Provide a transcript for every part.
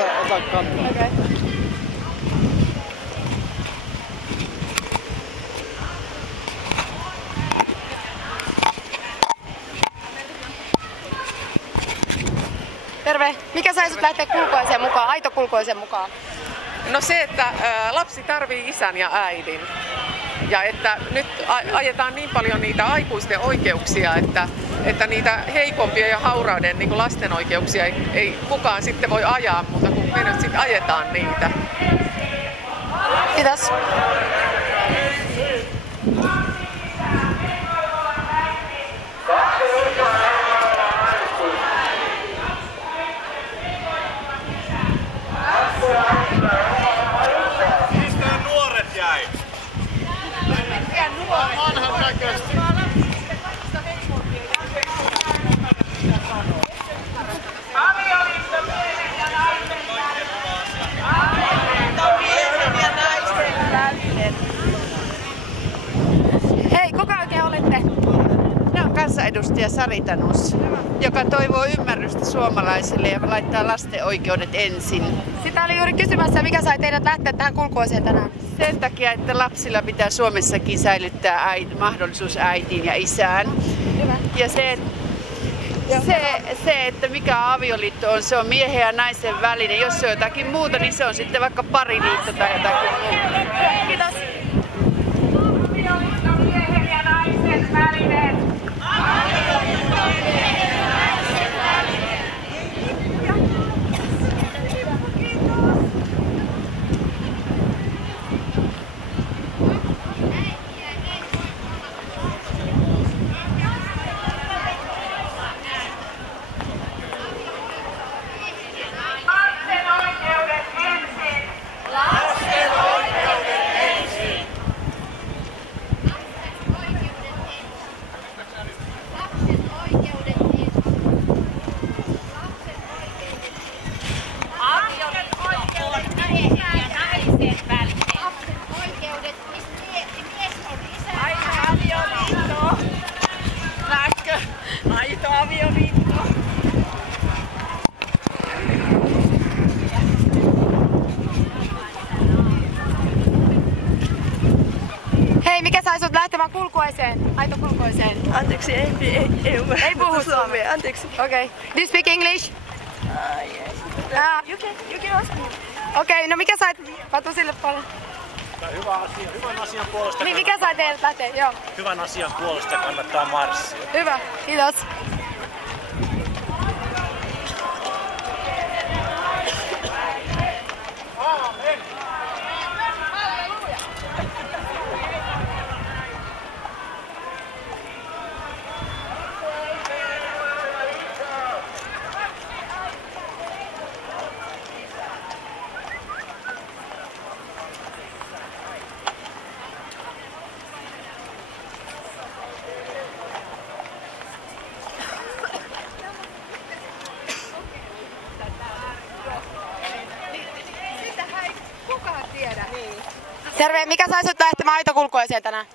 ota kantaa. Okay. Terve. Mikä sai sut lähteä kulkueeseen mukaan, aitokulkueeseen mukaan? No se, että lapsi tarvii isän ja äidin. Ja että nyt ajetaan niin paljon niitä aikuisten oikeuksia, että niitä heikompia ja hauraiden niin kuin lasten oikeuksia ei kukaan sitten voi ajaa, mutta kun me nyt sitten ajetaan niitä. Kiitos. Mistä nuoret jäi? Vanhan näköisesti. Avioliitto miehen ja naisen välinen. Avioliitto miehen ja naisen välinen. Hei, kuka oikein olette? Minä olen kansanedustaja Sari Tanus, joka toivoo ymmärrystä suomalaisille ja laittaa lasten oikeudet ensin. Sitä oli juuri kysymässä, mikä sai teidät lähteä tähän kulkueeseen tänään? Sen takia, että lapsilla pitää Suomessakin säilyttää mahdollisuus äitiin ja isään. Hyvä. Ja se, että mikä avioliitto on, se on miehen ja naisen välinen. Jos se on jotakin muuta, niin se on sitten vaikka pariliitto tai jotakin muuta. Kiitos. Avioliitto miehen ja naisen välinen. Lasten oikeudet ensin. Lasten oikeudet ensin. Aito avioliitto. Hei, mikä sai sut lähtemään kulkueeseen, aitokulkueeseen? Anteeksi, ei puhu suomea. Anteeksi. Okay. Do you speak English? Yes. You can ask me. Okei, no mikä sai Patusille paljon? Hyvän asian puolesta. Niin, mikä sai teidät lähteä? Joo. Hyvän asian puolesta kannattaa marssia. Hyvä, kiitos. Terve, mikä sai sut lähtemään aitokulkueeseen tänään?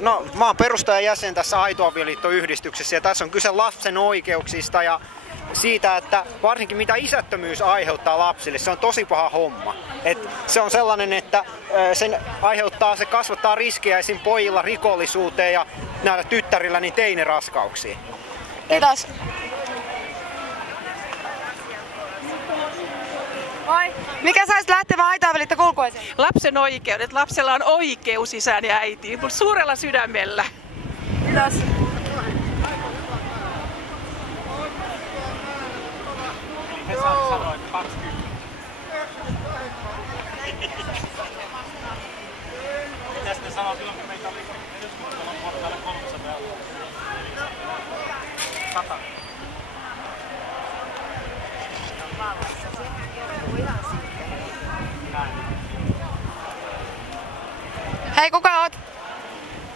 No, mä oon perustajajäsen tässä Aito-avioliittoyhdistyksessä ja tässä on kyse lapsen oikeuksista ja siitä, että varsinkin mitä isättömyys aiheuttaa lapsille, se on tosi paha homma. Se on sellainen, että se kasvattaa riskejä esim. Pojilla rikollisuuteen ja näillä tyttärillä niin teiniraskauksiin. Kiitos. Moi. Mikä sais lähtemään aito-avioliittokulkueeseen? Lapsen oikeudet. Lapsella on oikeus isään ja äitiin, mutta suurella sydämellä. Kiitos. Hesari sanoi, että 20. Mitäs ne sanoo silloin, kun meitä oli eduskunnan portailla 300 €? 100. Hei, kuka oot?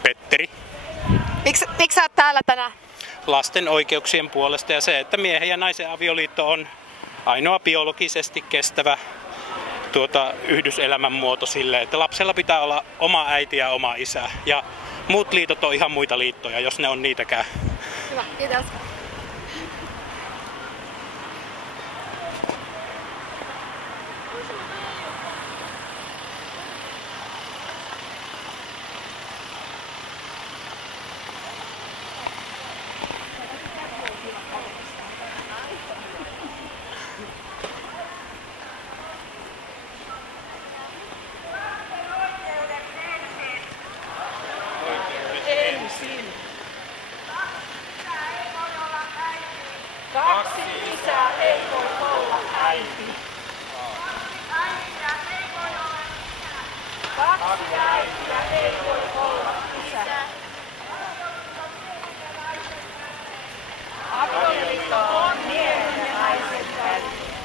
Petteri. Miksi sä oot täällä tänään? Lasten oikeuksien puolesta ja se, että miehen ja naisen avioliitto on ainoa biologisesti kestävä yhdyselämän muoto sille, että lapsella pitää olla oma äiti ja oma isä. Ja muut liitot on ihan muita liittoja, jos ne on niitäkään. Hyvä, kiitos. Kaksi isää ei voi olla äiti. Kaksi äitiä ei voi olla isä. Avioliitto on miehen ja naisen välinen.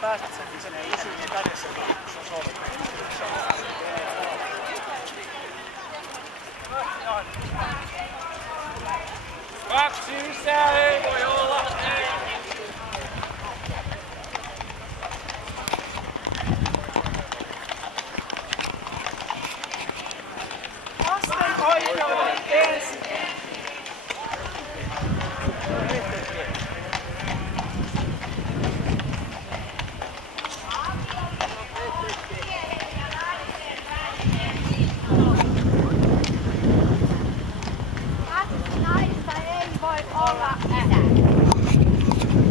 Päästä sen kyseneen isyyn kädessä, kun se on solmittu. Kaksi isää ei voi olla äiti. Lasten oikeudet ensin.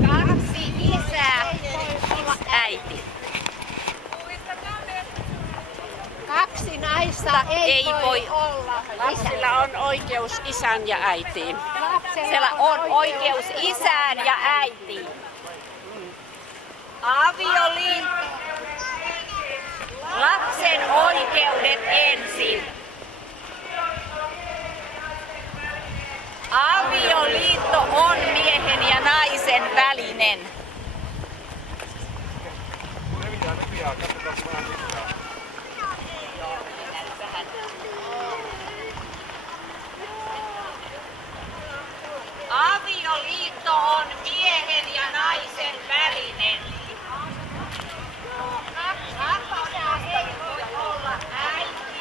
Kaksi isää, äiti. Kaksi naista ei voi olla. Lapsilla on oikeus isään ja äitiin. Lapsilla on oikeus isään ja äitiin. Avioliitto. Lapsen oikeudet ensin. Avioliitto on miehen ja naisen välinen. Avioliitto on miehen ja naisen välinen. Lapsella ei voi olla äiti.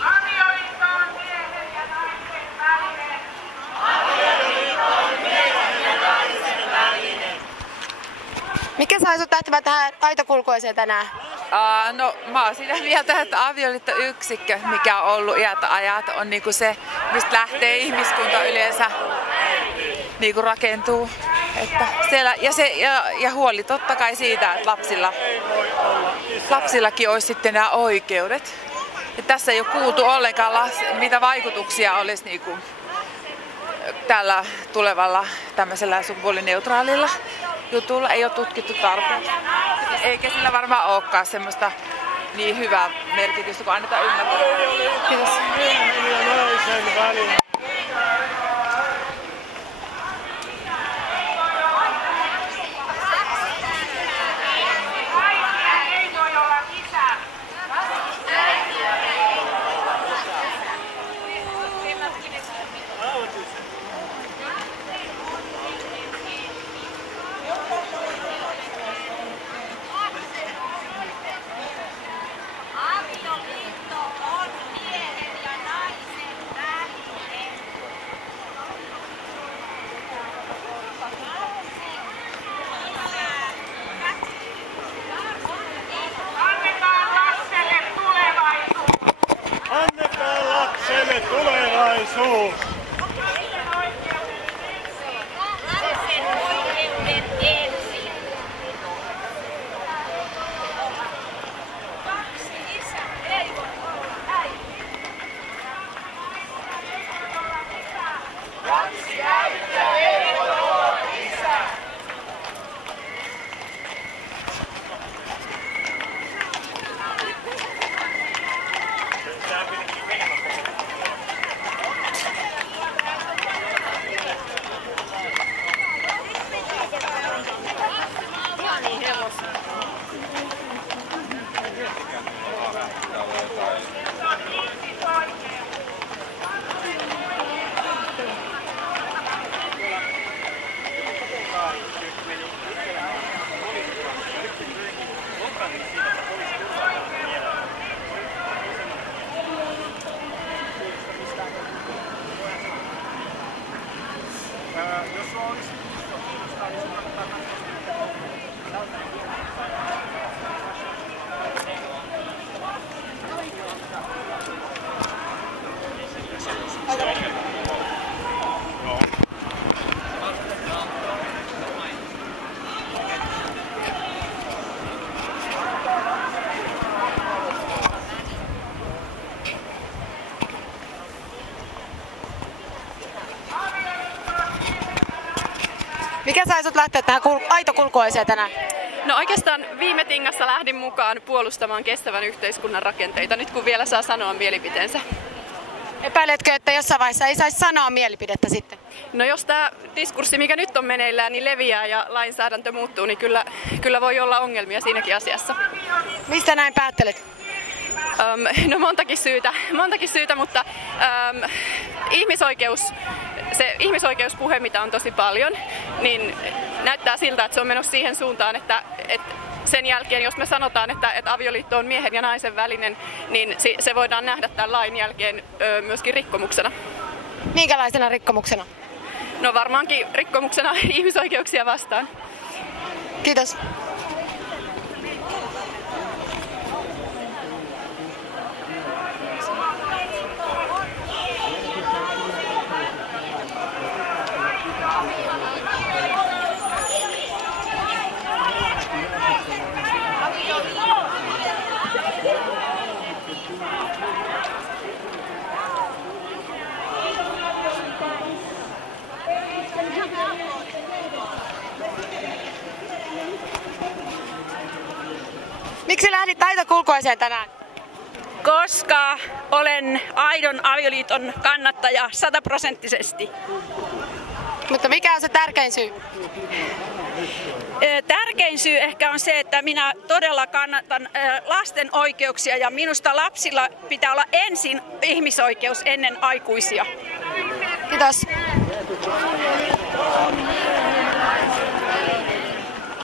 Avioliitto on miehen ja naisen välinen. Avioliitto on miehen ja naisen välinen. Mikä sai sut lähtemään tähän taitokulkueeseen tänään? No mä oon sitä mieltä, että avioliittoyksikkö, mikä on ollut iät ajat, on niinku se, mistä lähtee ihmiskunta yleensä niinku rakentuu. Että siellä, ja huoli totta kai siitä, että lapsillakin olisi sitten nämä oikeudet. Ja tässä ei ole kuultu ollenkaan, mitä vaikutuksia olisi niinku tällä tulevalla tämmöisellä sukupuolineutraalilla jutulla. Ei ole tutkittu tarpeeksi. Eikä sillä varmaan olekaan semmoista niin hyvää merkitystä, kun annetaan ymmärtää. Kiitos. Miehen ja naisen välinen. Avioliitto on miehen ja naisen välinen. Annetaan lapselle tulevaisuus. Annetaan lapselle tulevaisuus. Lapsen oikeudet ensin. Kaksi isää ei voi olla äiti. Kaksi äitiä ei voi olla isä. Mikä sai sut lähteä tähän aitokulkueeseen tänään? No oikeastaan viime tingassa lähdin mukaan puolustamaan kestävän yhteiskunnan rakenteita, nyt kun vielä saa sanoa mielipiteensä. Epäiletkö, että jossain vaiheessa ei saisi sanoa mielipidettä sitten? No jos tämä diskurssi, mikä nyt on meneillään, niin leviää ja lainsäädäntö muuttuu, niin kyllä voi olla ongelmia siinäkin asiassa. Mistä näin päättelet? No montakin syytä, mutta ihmisoikeuspuhe, mitä on tosi paljon, niin näyttää siltä, että se on menossa siihen suuntaan, että sen jälkeen, jos me sanotaan, että avioliitto on miehen ja naisen välinen, niin se voidaan nähdä tämän lain jälkeen myöskin rikkomuksena. Minkälaisena rikkomuksena? No varmaankin rikkomuksena ihmisoikeuksia vastaan. Kiitos. Miksi lähdit aitokulkueeseen tänään? Koska olen aidon avioliiton kannattaja 100%. Mutta mikä on se tärkein syy? Tärkein syy ehkä on se, että minä todella kannatan lasten oikeuksia ja minusta lapsilla pitää olla ensin ihmisoikeus ennen aikuisia. Kiitos.